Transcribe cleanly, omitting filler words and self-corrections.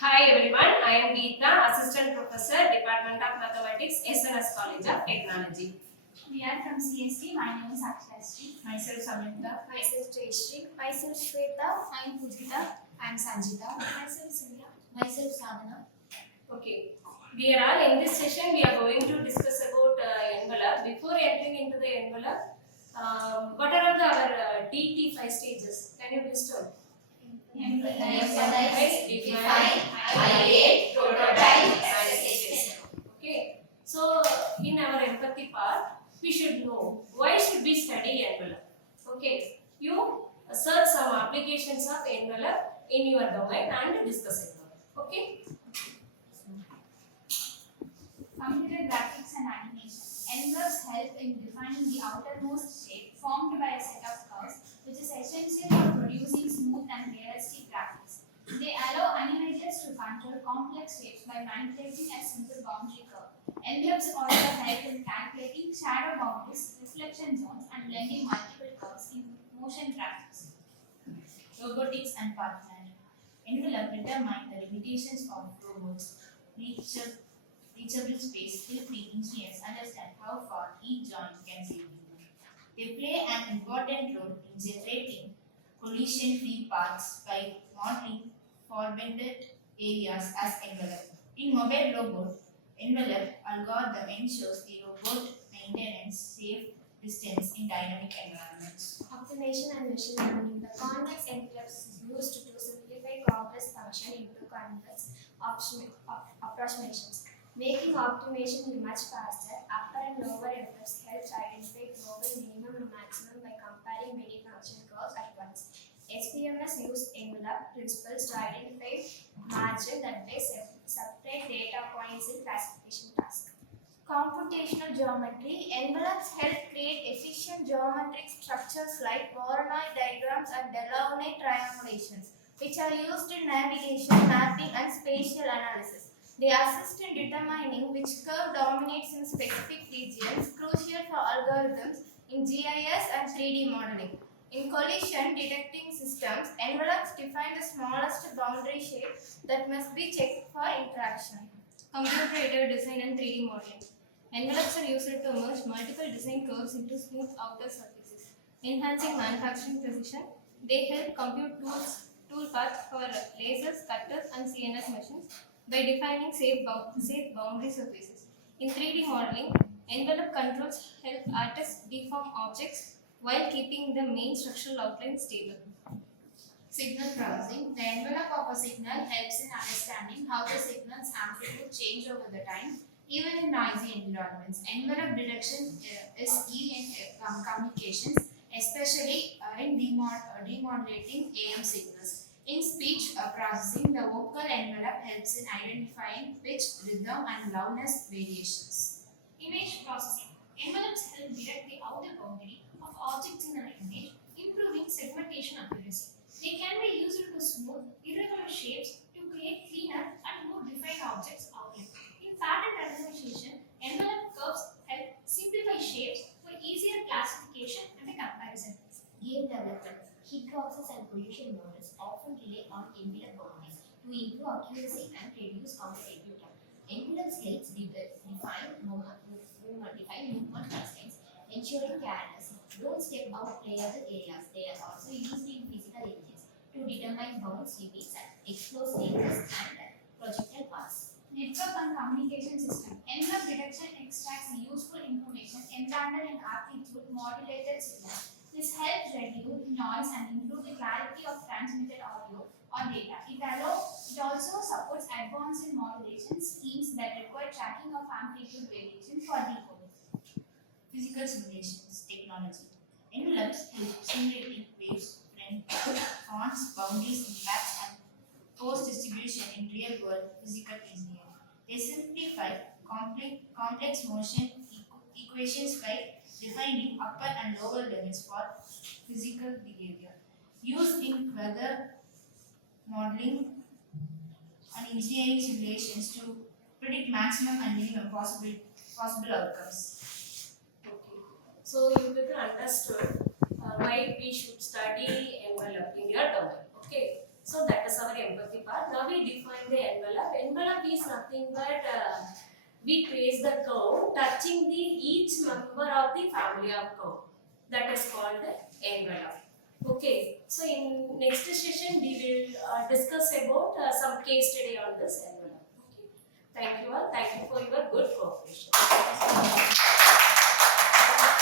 Hi everyone, I am Geeta, Assistant Professor, Department of Mathematics, SNS College of Technology. We are from CST. My name is Akshashri. Myself Samyukta. Myself Jayashri. Myself Shweta. I am Pujita. I am Sanjita. Myself Simya. Myself Sadhana. Okay, we are all in this session. We are going to discuss about envelope. Before entering into the envelope, what are our DT5 stages? Can you please tell? Empathize, define, ideate, prototype, and assess. Okay, so in our empathy part, we should know why should we study envelope. Okay, you search some applications of envelope in your domain and discuss it. Okay. Computer graphics and animation. Envelopes help in defining the outermost shape formed by a set of curves, which is essential for producing smooth and realistic graphics. They allow animators to control complex shapes by manipulating a simple boundary curve. Envelopes also help in calculating shadow boundaries, reflection zones, and blending multiple curves in motion graphics. Robotics and part planning. Envelope determine the limitations of robots. Reachable space helping engineers understand how far each joint can be moved. They play an important role in generating collision-free paths by modeling forbidden areas as envelope. In mobile robot, envelope algorithm ensures the robot maintains safe distance in dynamic environments. Optimization and machine learning. The convex envelopes is used to simplify complex function into convex approximations, making optimization much faster. Upper and lower envelopes helps identify global minimum and maximum by comparing many function curves at once. SPMS use envelope principles to identify margin that may separate data points in classification tasks. Computational geometry. Envelopes help create efficient geometric structures like Voronoi diagrams and Delaunay triangulations, which are used in navigation, mapping, and spatial analysis. They assist in determining which curve dominates in specific regions, crucial for algorithms in GIS and 3D modeling. In collision detecting systems, envelopes define the smallest boundary shape that must be checked for interaction. Computer-aided design and 3D modeling. Envelopes are used to merge multiple design curves into smooth outer surfaces, enhancing manufacturing precision. They help compute tool paths for lasers, cutters, and CNS machines by defining safe boundary surfaces. In 3D modeling, envelope controls help artists deform objects while keeping the main structural outline stable. Signal processing. The envelope of a signal helps in understanding how the signal's amplitude change over the time, even in noisy environments. Envelope detection is key in communications, especially in demodulating AM signals. In speech processing, the vocal envelope helps in identifying pitch, rhythm, and loudness variations. Image processing. Envelopes help detect the outer boundary of objects in an image, improving segmentation accuracy. They can be used to smooth irregular shapes to create cleaner and more defined objects outline. In pattern recognition, envelope curves help simplify shapes for easier classification and comparison. Game development, hitboxes and collision models often rely on envelope boundaries to improve accuracy and reduce competitive time. Envelopes helps define movement constraints, ensuring careless don't step out playable areas. They are also used in physical engines to determine bounce limits, explosive ranges, and projectile paths. Network and communication system. Envelope detection extracts useful information embedded in amplitude modulated signals. This helps reduce noise and improve the clarity of transmitted audio or data. It also supports advanced modulation schemes that require tracking of amplitude variation for decoding. Physical simulations technology. Envelopes help simulating waves, fonts, boundaries, impacts, and force distribution in real-world physical engineering. They simplify complex motion equations by defining upper and lower limits for physical behavior. Used in weather modeling and engineering simulations to predict maximum and minimum possible outcomes. Okay. So you people understood why we should study envelope in your domain. Okay. So that is our empathy part. Now we define the envelope. Envelope is nothing but we trace the curve touching the each member of the family of curve. That is called the envelope. Okay. So in next session we will discuss about some case study on this envelope.